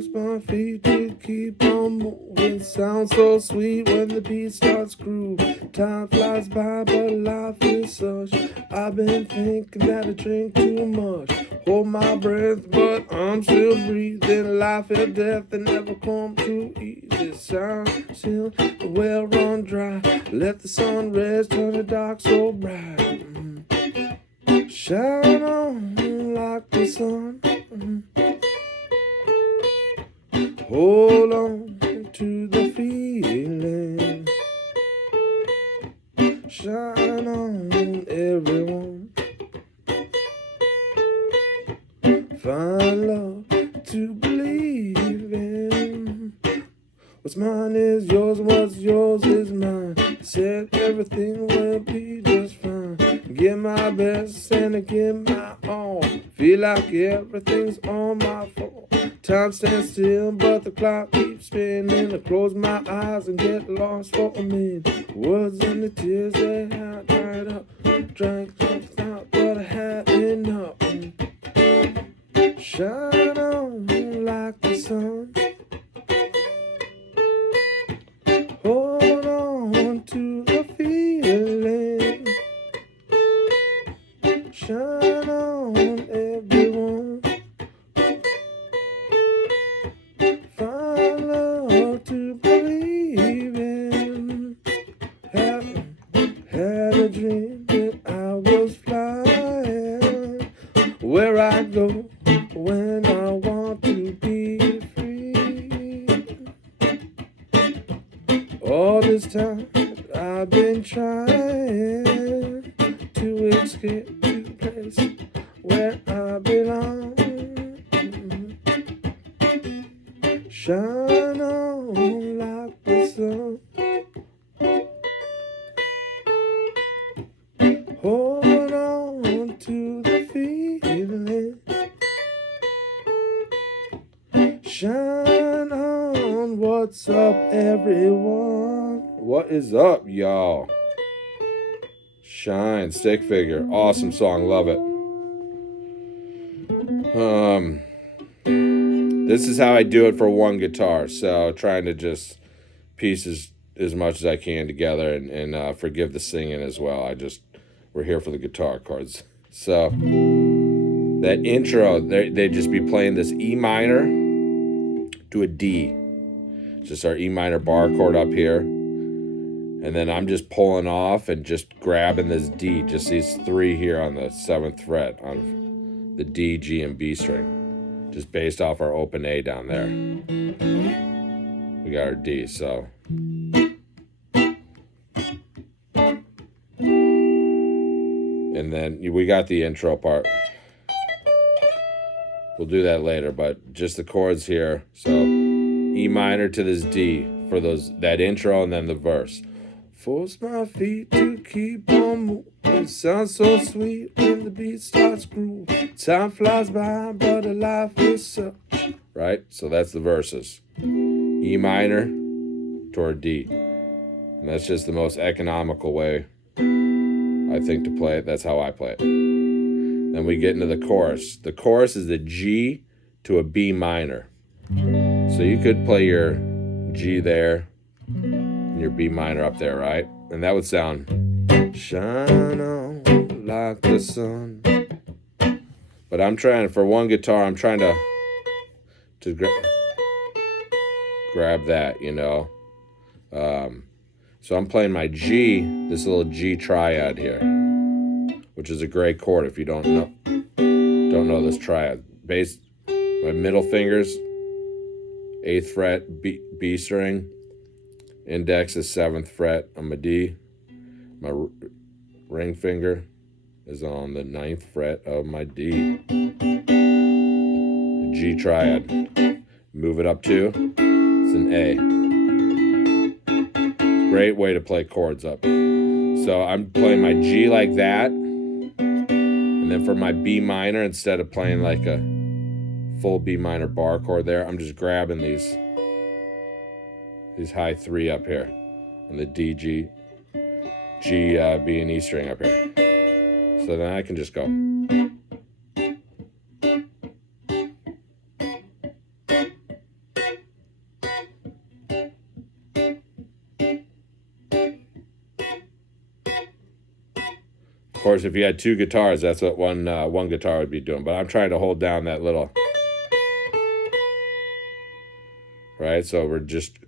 Force my feet to keep on moving. Sounds so sweet when the beat starts groove. Time flies by, but life is such. I've been thinking that I drink too much. Hold my breath, but I'm still breathing. Life and death, they never come too easy. Sound still, the well run dry. Let the sun rest, turn the dark so bright. Shine on like the sun. Hold on to the feeling. Shine on everyone. Find love to believe in. What's mine is yours, and what's yours is mine. Said everything will be just fine. Give my best and I give my all. Feel like everything's on my fault. Time stands still, but the clock keeps spinning. I close my eyes and get lost for a minute. Words and the tears they had dried up. Drank something out, but I had enough. Shine on like the sun. Hold on to the feeling. Shine on everyone. Find love to believe in. Had a dream that I was flying. Where I go when I want to be free. All this time I've been trying to escape to the place where I belong. Shine on like the sun. Hold on to the feeling. Shine on. What's up, everyone? What is up, y'all? Shine, Stick Figure. Awesome song. Love it. This is how I do it for one guitar. So trying to just piece as much as I can together and forgive the singing as well. We're here for the guitar chords. So that intro, they just be playing this E minor to a D. Just our E minor bar chord up here. And then I'm just pulling off and just grabbing this D, just these three here on the 7th fret on the D, G, and B string. Just based off our open A down there. We got our D, so. And then we got the intro part. We'll do that later, but just the chords here. So E minor to this D for that intro and then the verse. Force my feet to keep on moving. Sounds so sweet when the beat starts groove. Time flies by, but a life is such. Right? So that's the verses. E minor toward D. And that's just the most economical way, I think, to play it. That's how I play it. Then we get into the chorus. The chorus is the G to a B minor. So you could play your G there and your B minor up there, right? And that would sound shine on like the sun. But I'm trying, for one guitar, I'm trying to grab that, you know. So I'm playing my G, this little G triad here, which is a great chord if you don't know this triad. Bass, my middle fingers, 8th fret, B string. Index is 7th fret on my D. My ring finger is on the 9th fret of my D. The G triad. Move it up 2. It's an A. Great way to play chords up. So I'm playing my G like that. And then for my B minor, instead of playing like a full B minor bar chord there, I'm just grabbing these high 3 up here. And the D, G, B, and E string up here. So then I can just go. course, if you had two guitars, that's what one guitar would be doing. But I'm trying to hold down that little, right? So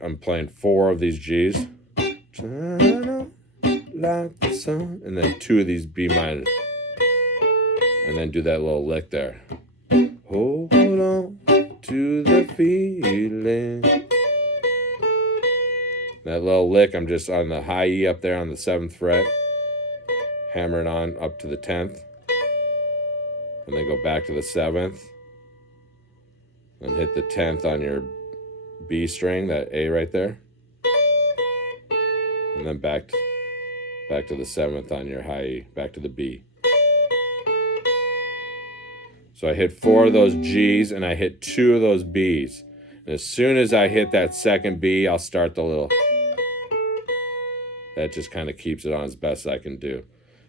I'm playing 4 of these G's. Like the sun. And then 2 of these B minors. And then do that little lick there. Hold on to the feeling. That little lick, I'm just on the high E up there on the 7th fret. Hammering on up to the 10th. And then go back to the 7th. And hit the 10th on your B string, that A right there. And then back to the 7th on your high E, back to the B. So I hit 4 of those G's and I hit 2 of those B's. And as soon as I hit that second B, I'll start the little. That just kind of keeps it on as best I can do.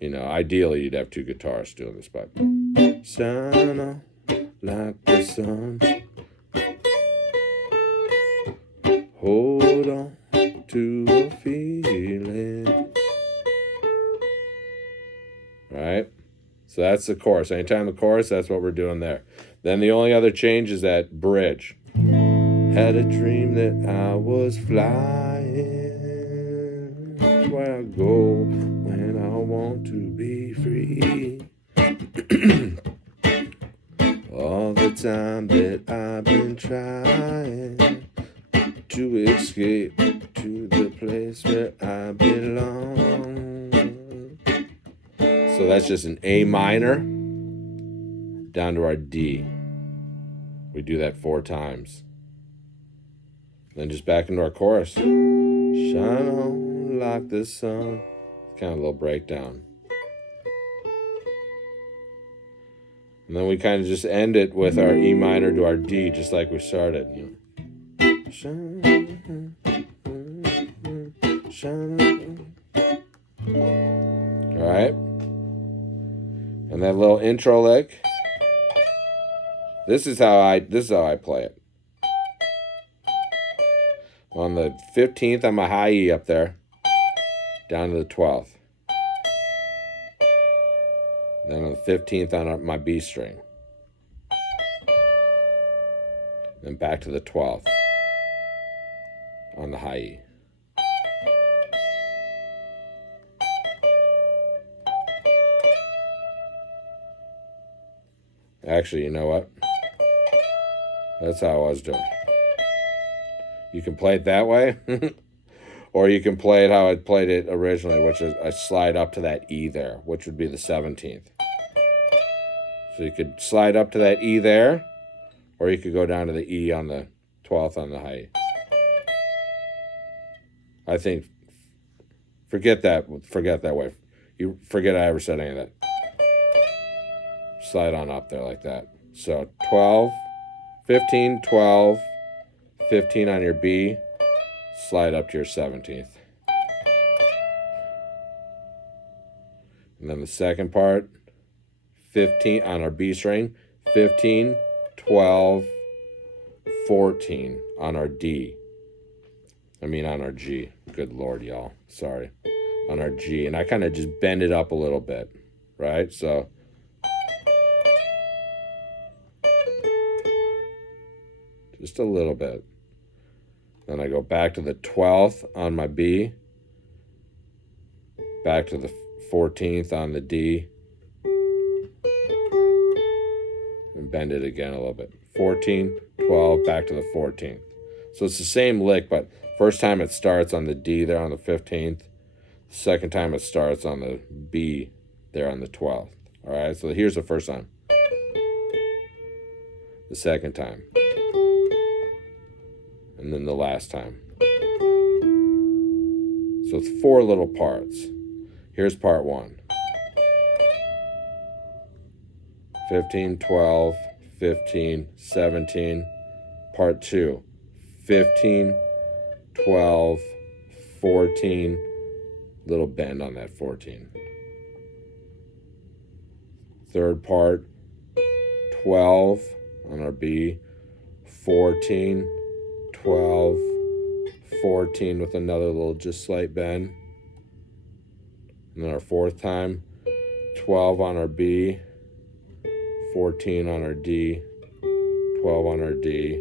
You know, ideally you'd have 2 guitars doing this, but shine on like the sun. Hold on to a feeling. Right? So that's the chorus. Anytime the chorus, that's what we're doing there. Then the only other change is that bridge. Had a dream that I was flying. Where I go when I want to be free. All the time that I've been trying to escape to the place where I belong. So that's just an A minor down to our D. We do that 4 times. Then just back into our chorus. Shine on like the sun. Kind of a little breakdown. And then we kind of just end it with our E minor to our D, just like we started. You know. Shine, shine. All right. And that little intro lick. This is how I play it. On the 15th on my high E up there, down to the 12th. Then on the 15th on my B string. Then back to the 12th on the high E. Actually, you know what? That's how I was doing. You can play it that way, or you can play it how I played it originally, which is I slide up to that E there, which would be the 17th. So you could slide up to that E there, or you could go down to the E on the 12th on the high E. I think, forget that way. You forget I ever said any of that. Slide on up there like that. So 12, 15, 12, 15 on your B, slide up to your 17th. And then the second part, 15 on our B string, 15, 12, 14 on our D. On our G. Good Lord, y'all. Sorry. On our G. And I kind of just bend it up a little bit, right? So just a little bit. Then I go back to the 12th on my B, back to the 14th on the D, and bend it again a little bit. 14, 12, back to the 14th. So it's the same lick, but first time it starts on the D there on the 15th. Second time it starts on the B there on the 12th. All right, so here's the first time. The second time. And then the last time. So it's 4 little parts. Here's part 1. 15, 12, 15, 17. Part 2. 15, 12, 14. Little bend on that 14. Third part. 12 on our B. 14. 12, 14 with another little just slight bend. And then our fourth time, 12 on our B, 14 on our D, 12 on our D,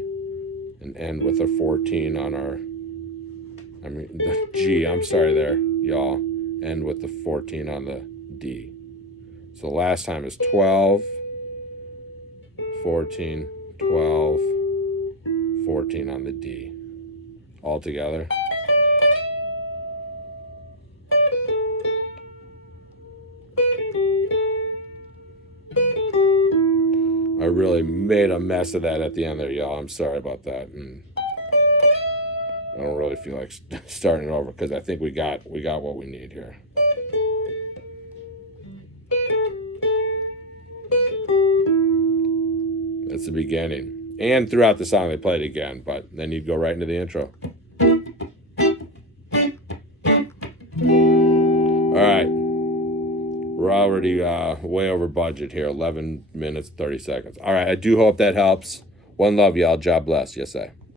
and end with a 14 on our, the G, I'm sorry there, y'all. End with the 14 on the D. So the last time is 12, 14, 12, 14 on the D. All together. I really made a mess of that at the end there, y'all. I'm sorry about that. And I don't really feel like starting over because I think we got what we need here. That's the beginning. And throughout the song they play it again, but then you'd go right into the intro. All right. We're already way over budget here. 11 minutes, 30 seconds. All right. I do hope that helps. One love, y'all. God bless. Yes, I.